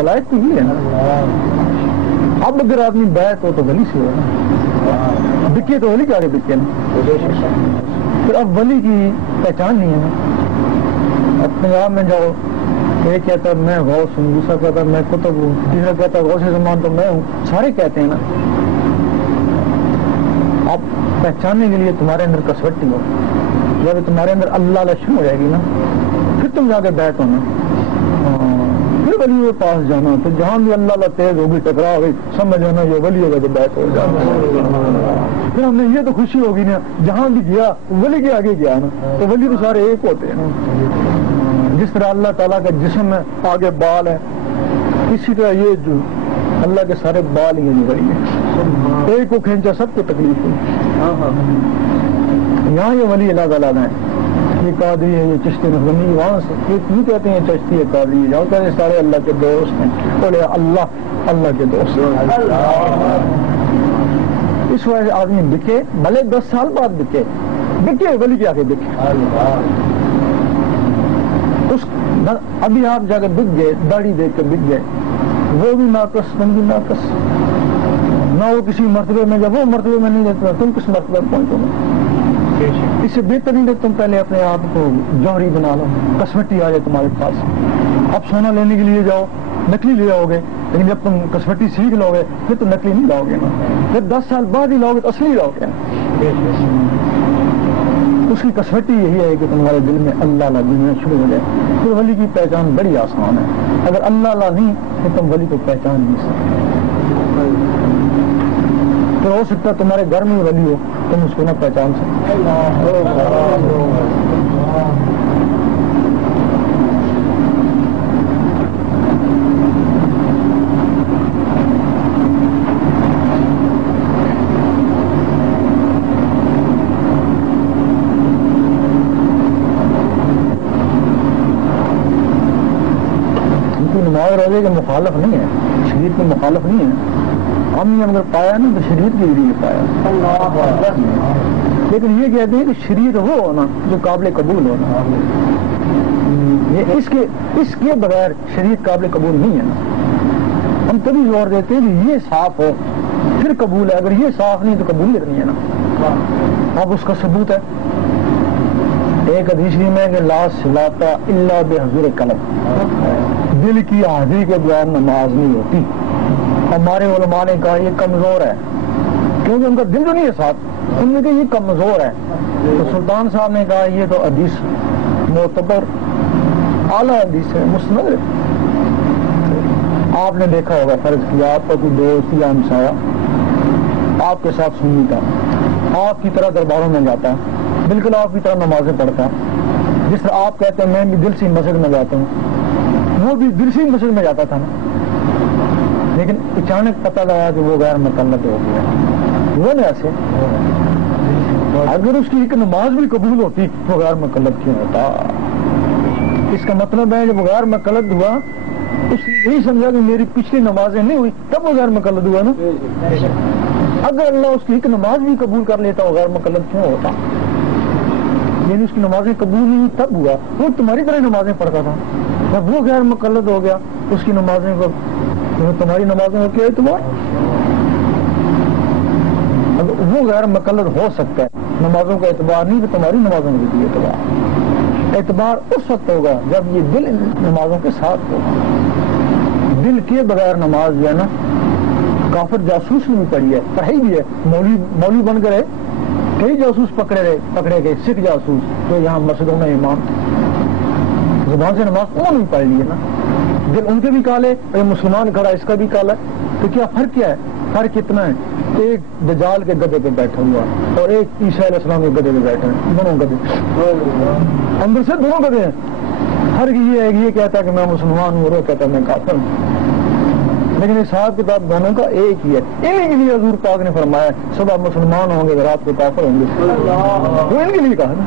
ولایت کی ہی ہے نا. اب اگر آدمی بیعت ہو تو ولی سے ہو نا, بکے تو ولی کے آگے بکے نا. پھر اب ولی کی پہچان نہیں ہے نا. اب پنجاب میں جاؤ, ایک کہتا ہے میں غوث ہوں, دوسرا کہتا ہے میں قطب ہوں, تیسرا کہتا ہے غوث زمان تو میں ہوں. سارے کہتے ہیں نا. اب پہچاننے کے لیے تمہارے اندر کسوٹی ہو, جب تمہارے اندر اللہ شروع ہو جائے گی نا, پھر تم جا کے بیعت ہونا, پھر ولی کے پاس جانا. پھر جہاں بھی اللہ تیز ہوگی, ٹکرا ہوگی, سمجھ جانا یہ ولی ہوگا تو بیعت ہو جانا. پھر ہم نے یہ تو خوشی ہوگی نا, جہاں بھی گیا ولی کے آگے گیا نا, تو ولی تو سارے ایک ہوتے ہیں نا. جس طرح اللہ تعالیٰ کا جسم ہے, آگے بال ہے, اسی طرح یہ جو اللہ کے سارے بال ہی نہیں ولی ہیں. ایک کو کھینچا سب کو تکلیف ہوئی. یہاں یہ ولی اللہ تعالیٰ ہے, یہ قادری ہے, یہ چشتی نظمی, وہاں سے یہ کیوں کہتے ہیں چشتی ہے, قادری ہے, جہاں کہتے ہیں سارے اللہ کے دوست ہیں. بولے اللہ کے دوست. اس وجہ سے آدمی بکے, بھلے 10 سال بعد بکے ولی کے آگے بکے. ابھی آپ جا کے بک گئے, داڑھی دیکھ کے بک گئے, وہ بھی ناقص, تم بھی ناقص. نہ وہ کسی مرتبے میں, جب وہ مرتبے میں نہیں دیتا تم کس مرتبے میں پہنچو گے. اس سے بہتر نہیں, تم پہلے اپنے آپ کو جوہری بنا لو, کسوٹی آ جائے تمہارے پاس. اب سونا لینے کے لیے جاؤ, نکلی لے آؤ گے, لیکن جب تم کسوٹی سیکھ لو گے پھر تو نکلی نہیں لاؤ گے نا. پھر 10 سال بعد ہی لاؤ گے تو اصلی لاؤ گے. اس کی کسوٹی یہی ہے کہ تمہارے دل میں اللہ لا دنیا شروع ہو جائے. پھر ولی کی پہچان بڑی آسان ہے. اگر اللہ لا نہیں تو تم ولی کو پہچان نہیں سکتے. پھر ہو سکتا ہے تمہارے گھر میں ولی ہو, تم اس کو نہ پہچان سکتے. روزے کے مخالف نہیں ہے, شریعت کے مخالف نہیں ہے. ہم نے اگر پایا نا تو شریعت کے ذریعے پایا. لیکن یہ کہتے ہیں کہ شریعت وہ ہونا جو قابل قبول ہونا, اس کے بغیر شریعت قابل قبول نہیں ہے نا. ہم تبھی زور دیتے ہیں کہ یہ صاف ہو پھر قبول ہے, اگر یہ صاف نہیں تو قبولیت نہیں ہے نا. اب اس کا ثبوت ہے ایک حدیث میں کہ لا صلاۃ الا بحضور قلب, دل کی حاضری کے بغیر نماز نہیں ہوتی. ہمارے علماء نے کہا یہ کمزور ہے, کیونکہ ان کا دل تو نہیں ہے ساتھ, ان نے کہا یہ کمزور ہے. تو سلطان صاحب نے کہا یہ تو حدیث معتبر اعلیٰ حدیث ہے, مسند ہے. آپ نے دیکھا ہوگا, فرض کیا آپ کا کوئی دوست یا ہمسایہ آپ کے ساتھ سنی کا, آپ کی طرح درباروں میں جاتا ہے, بالکل آپ کی طرح نمازیں پڑھتا ہے, جس طرح آپ کہتے ہیں میں بھی دل سے مسجد میں جاتا ہوں, وہ بھی دل سے مسجد میں جاتا تھا نا. لیکن اچانک پتہ لگا کہ وہ غیر مقلد ہو گیا. وہ نا ایسے اگر اس کی ایک نماز بھی قبول ہوتی تو غیر مقلد کیوں ہوتا. اس کا مطلب ہے جب وہ غیر مقلد ہوا, اس نے یہی سمجھا کہ میری پچھلی نمازیں نہیں ہوئی تب وہ غیر مقلد ہوا نا. اگر اللہ اس کی ایک نماز بھی قبول کر لیتا وہ غیر مقلد کیوں ہوتا. یعنی اس کی نمازیں قبول نہیں تب ہوا, وہ تمہاری طرح نمازیں پڑھتا تھا. جب وہ غیر مقلد ہو گیا اس کی نمازیں کو, تمہاری نمازوں کا کیا اعتبار. اگر وہ غیر مقلد ہو سکتا ہے, نمازوں کا اعتبار نہیں تو تمہاری نمازوں کا بھی اعتبار. اعتبار اس وقت ہوگا جب یہ دل نمازوں کے ساتھ ہوگا. دل کے بغیر نماز جو ہے نا, کافر جاسوس نے بھی پڑھی ہے, پڑھائی بھی ہے, مولوی بن کر کئی جاسوس پکڑے گئے, سکھ جاسوس جو یہاں مسجدوں میں امام تھے, زبان سے نماز انہوں نے پڑھ لی ہے نا. دل ان کے بھی کالے, اور مسلمان کھڑا اس کا بھی کالا ہے. تو کیا فرق کیا ہے؟ فرق اتنا ہے, ایک دجال کے گدے پہ بیٹھا ہوا اور ایک عیسیٰ علیہ السلام کے گدے پہ بیٹھا ہے. دونوں گدے اندر سے دونوں گدے ہیں. فرق یہ ہے کہ یہ کہتا ہے کہ میں مسلمان ہوں, اور وہ کہتا ہے میں کافر ہوں. لیکن حساب کتاب دونوں کا ایک ہی ہے. انہیں کے لیے حضور پاک نے فرمایا صبح مسلمان ہوں گے, رات کو کافر ہوں گے. وہ ان کے لیے کہا نا.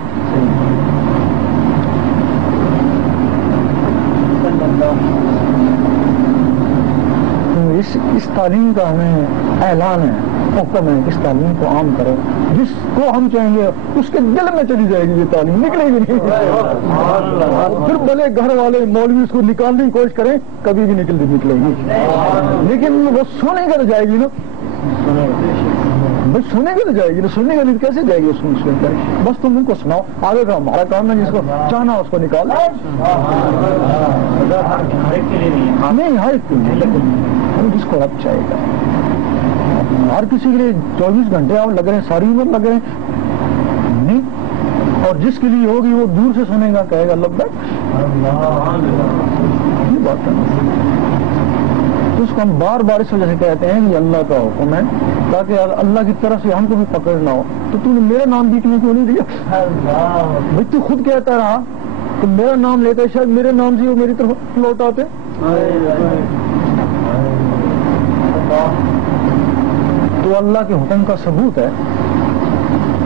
اس تعلیم کا ہمیں اعلان ہے حکم ہے اس تعلیم کو عام کرو. جس کو ہم چاہیں گے اس کے دل میں چلی جائے گی یہ تعلیم, نکلے گی نہیں. پھر بھلے گھر والے مولوی اس کو نکالنے کی کوشش کریں, کبھی بھی نکلے گی, لیکن وہ سونے کا تو جائے گی نا, بس سونے کا تو جائے گی نا, سننے کا نہیں کیسے جائے گی اس کو سن کر. بس تم ان کو سناؤ, آگے کا ہمارا کام ہے, جس کو چاہنا اس کو نکال نہیں, ہر ایک جس کو رب چاہے گا. ہر کسی کے لیے 24 گھنٹے آپ لگ رہے ہیں, ساری عمر لگ رہے ہیں نہیں, اور جس کے لیے ہوگی وہ دور سے سنے گا, کہے گا لبیک, یہ بات ہے. تو اس کو ہم بار بار اس وجہ سے کہتے ہیں کہ اللہ کا حکم ہے, تاکہ اللہ کی طرف سے ہم کو بھی پکڑ نہ ہو. تو نے میرا نام بیچنے کیوں نہیں دیا بھائی؟ تو خود کہتا رہا تو میرا نام لیتا, شاید میرے نام سے وہ میری طرف لوٹ آتے. تو اللہ کے حکم کا ثبوت ہے.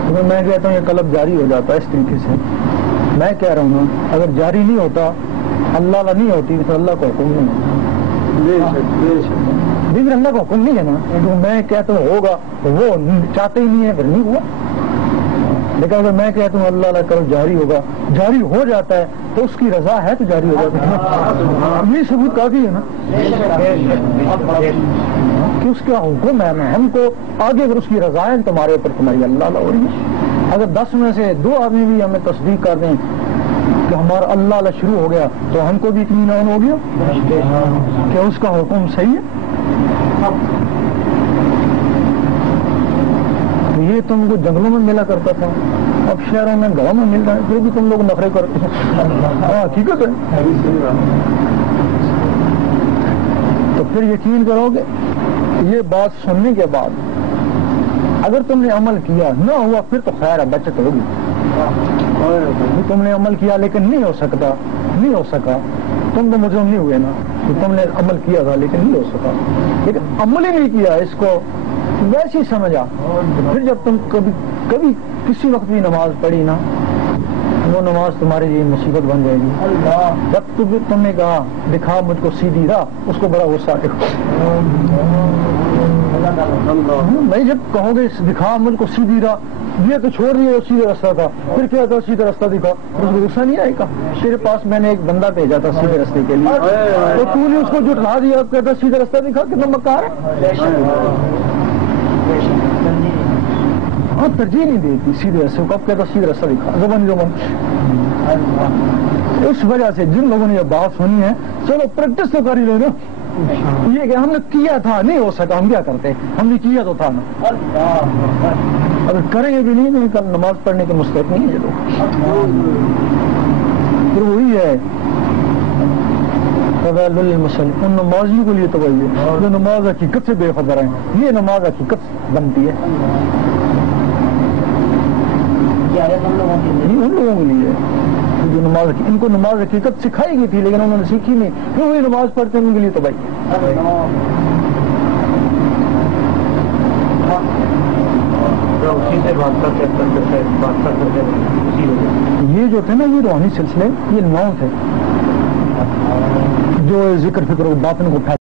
تو میں کہتا ہوں یہ قلب جاری ہو جاتا ہے اس طریقے سے. میں کہہ رہا ہوں اگر جاری نہیں ہوتا, اللہ نہیں ہوتی, تو اللہ کا حکم نہیں ہوتا. لیکن اللہ کا حکم نہیں ہے نا, میں کہتا ہوں ہوگا, وہ چاہتے ہی نہیں ہے, پھر نہیں ہوا. لیکن اگر میں کہتا ہوں اللہ کرو جاری ہوگا, جاری ہو جاتا ہے, تو اس کی رضا ہے تو جاری ہو جاتا ہے. یہ ثبوت کافی ہے نا کہ اس کا حکم ہے نا. ہم کو آگے اگر اس کی رضا ہے تمہارے اوپر, تمہاری اللہ ہو رہی ہے. اگر 10 میں سے 2 آدمی بھی ہمیں تصدیق کر دیں کہ ہمارا اللہ شروع ہو گیا, تو ہم کو بھی اطمینان ہو گیا کہ اس کا حکم صحیح ہے. تو یہ تم کو جنگلوں میں ملا کرتا تھا, اب شہروں میں گاؤں میں مل رہا ہے, پھر بھی تم لوگ نخرے کرتے ہیں. حقیقت ہے. تو پھر یقین کرو کہ یہ بات سننے کے بعد اگر تم نے عمل کیا نہ ہوا, پھر تو خیر ہے, بچت ہوگی. تم نے عمل کیا لیکن نہیں ہو سکا, تم تو مجرم نہیں ہوئے نا, تو تم نے عمل کیا تھا لیکن نہیں ہو سکا. لیکن عمل ہی نہیں کیا, اس کو ویسے ہی سمجھا. پھر جب تم کبھی کسی وقت بھی نماز پڑھی نا, وہ نماز تمہارے لیے مصیبت بن جائے گی. جب تم نے کہا دکھا مجھ کو سیدھی راہ, اس کو بڑا غصہ نہیں. جب کہو گے دکھا مجھ کو سیدھی راہ, یہ تو چھوڑ دیا سیدھا راستہ تھا, پھر کیا تھا سیدھا راستہ دکھا, اس کو غصہ نہیں آئے گا. تیرے پاس میں نے ایک بندہ بھیجا تھا سیدھے راستے کے لیے, تو تو نے اس کو جھٹلا دیا, اب کہتا سیدھا راستہ دکھا, کتنا مکار ہے. ہاں ترجیح نہیں دیتی سیدھے راستے کو, اب کہتا سیدھا راستہ دکھا, زبان. اس وجہ سے جن لوگوں نے یہ بات سنی ہے, چلو پریکٹس تو کر ہی لو نا. یہ کہ ہم نے کیا تھا نہیں ہو سکا, ہم کیا کرتے, ہم نے کیا تو تھا نا. اگر کریں گے بھی نہیں, کل نماز پڑھنے کے مستحق نہیں ہے یہ لوگ. پھر وہی ہے ان نمازیوں کے لیے تو وہی ہے جو نماز حقیقت سے بے خبر ہیں. یہ نماز حقیقت بنتی ہے, ان لوگوں کے لیے جو نماز, ان کو نماز حقیقت سکھائی گئی تھی لیکن انہوں نے سیکھی نہیں, پھر وہی نماز پڑھتے ہیں, ان کے لیے تو بھائی یہ جو تھے نا, یہ روحانی سلسلے, یہ 9 تھے جو ذکر فکر باطن کو